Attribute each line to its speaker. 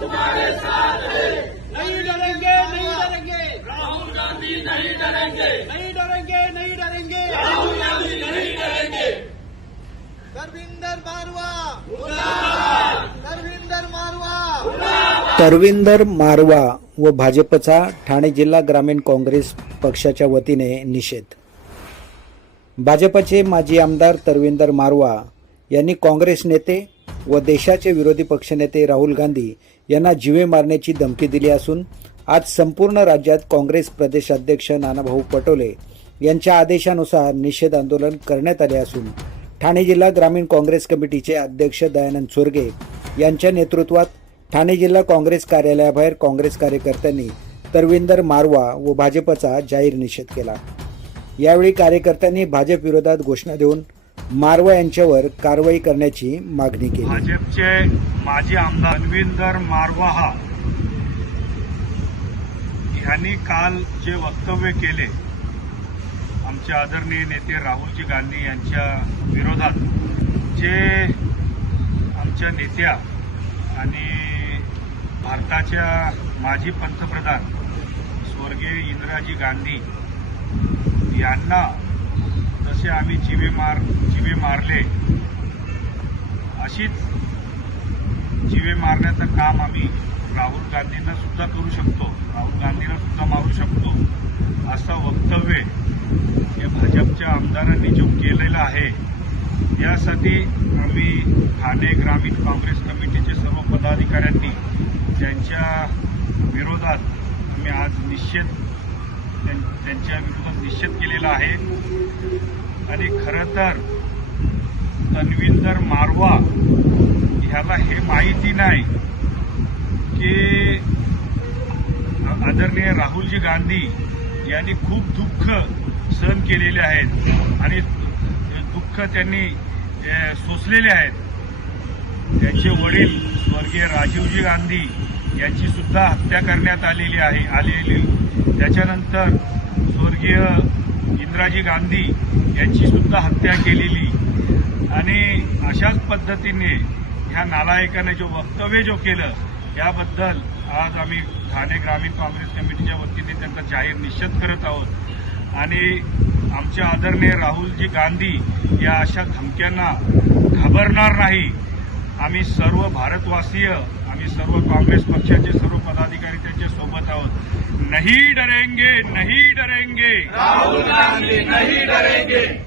Speaker 1: नहीं डरेंगे नहीं डरेंगे। राहुल गांधी नहीं डरेंगे। नहीं डरेंगे नहीं डरेंगे। राहुल गांधी नहीं डरेंगे।
Speaker 2: करविंदर मारवा। करविंदर मारवा।
Speaker 3: तरविंदर मारवा व भाजपचा ठाणे जिल्हा ग्रामीण काँग्रेस पक्षाच्या वतीने निषेध. भाजपचे माजी आमदार तरविंदर मारवा यांनी काँग्रेस नेते व देशाचे विरोधी पक्षनेते राहुल गांधी यांना जीवे मारण्याची धमकी दिली असून आज संपूर्ण राज्यात काँग्रेस प्रदेशाध्यक्ष नानाभाऊ पटोले यांच्या आदेशानुसार निषेध आंदोलन करण्यात आले असून ठाणे जिल्हा ग्रामीण काँग्रेस कमिटीचे अध्यक्ष दयानंद चोरगे यांच्या नेतृत्वात ठाणे जिल्हा काँग्रेस कार्यालयाबाहेर काँग्रेस कार्यकर्त्यांनी तरविंदर मारवा व भाजपचा जाहीर निषेध केला. यावेळी कार्यकर्त्यांनी भाजप विरोधात घोषणा देऊन मारवा यांच्यावर कारवाई करण्याची मागणी केली.
Speaker 4: भाजपचे माजी आमदार अन्विंदर मारवाहा ह्यांनी काल जे वक्तव्य केले आमचे आदरणीय नेते राहुलजी गांधी यांच्या विरोधात जे आमच्या नेत्या आणि भारताच्या माजी पंतप्रधान स्वर्गीय इंदिराजी गांधी यांना जसे आम्ही जिवे मार जिवे मारले अशीच जिवे मारण्याचं काम आम्ही राहुल गांधींना सुद्धा करू शकतो. राहुल गांधींना सुद्धा मारू शकतो. असं वक्तव्य हे भाजपच्या आमदारांनी जो केलेलं आहे यासाठी आम्ही ठाणे ग्रामीण काँग्रेस कमिटीचे सर्व पदाधिकाऱ्यांनी त्यांच्या विरोधात आम्ही आज निश्चित त्यांच्या विरोधात निश्चित केलेला आहे. आणि खरं तर तन्विंदर मारवा ह्याला हे माहिती नाही की आदरणीय राहुलजी गांधी यांनी खूप दुःख सहन केलेले आहेत आणि दुःख त्यांनी सोसलेले आहेत. त्यांचे वडील स्वर्गीय राजीवजी गांधी यांची सुद्धा हत्या करण्यात आलेली आहे आलेली. त्याच्यानंतर स्वर्गीय इंदिराजी गांधी यांची सुद्धा हत्या केलेली. आणि अशाच पद्धतीने ह्या नालायकाने जो वक्तव्य जो केलं याबद्दल आज आम्ही ठाणे ग्रामीण काँग्रेस कमिटीच्या वतीने त्यांचा जाहीर निषेध करत आहोत. आणि आमचे आदरणीय राहुलजी गांधी या अशा धमक्यांना घाबरणार नाही. आम्ही सर्व भारतवासीय आम्ही सर्व काँग्रेस पक्षाचे सर्व पदाधिकारी त्यांच्यासोबत आहोत. नाही डरेंगे नाही डरेंगे.
Speaker 1: राहुल गांधी नहीं डरेंगे.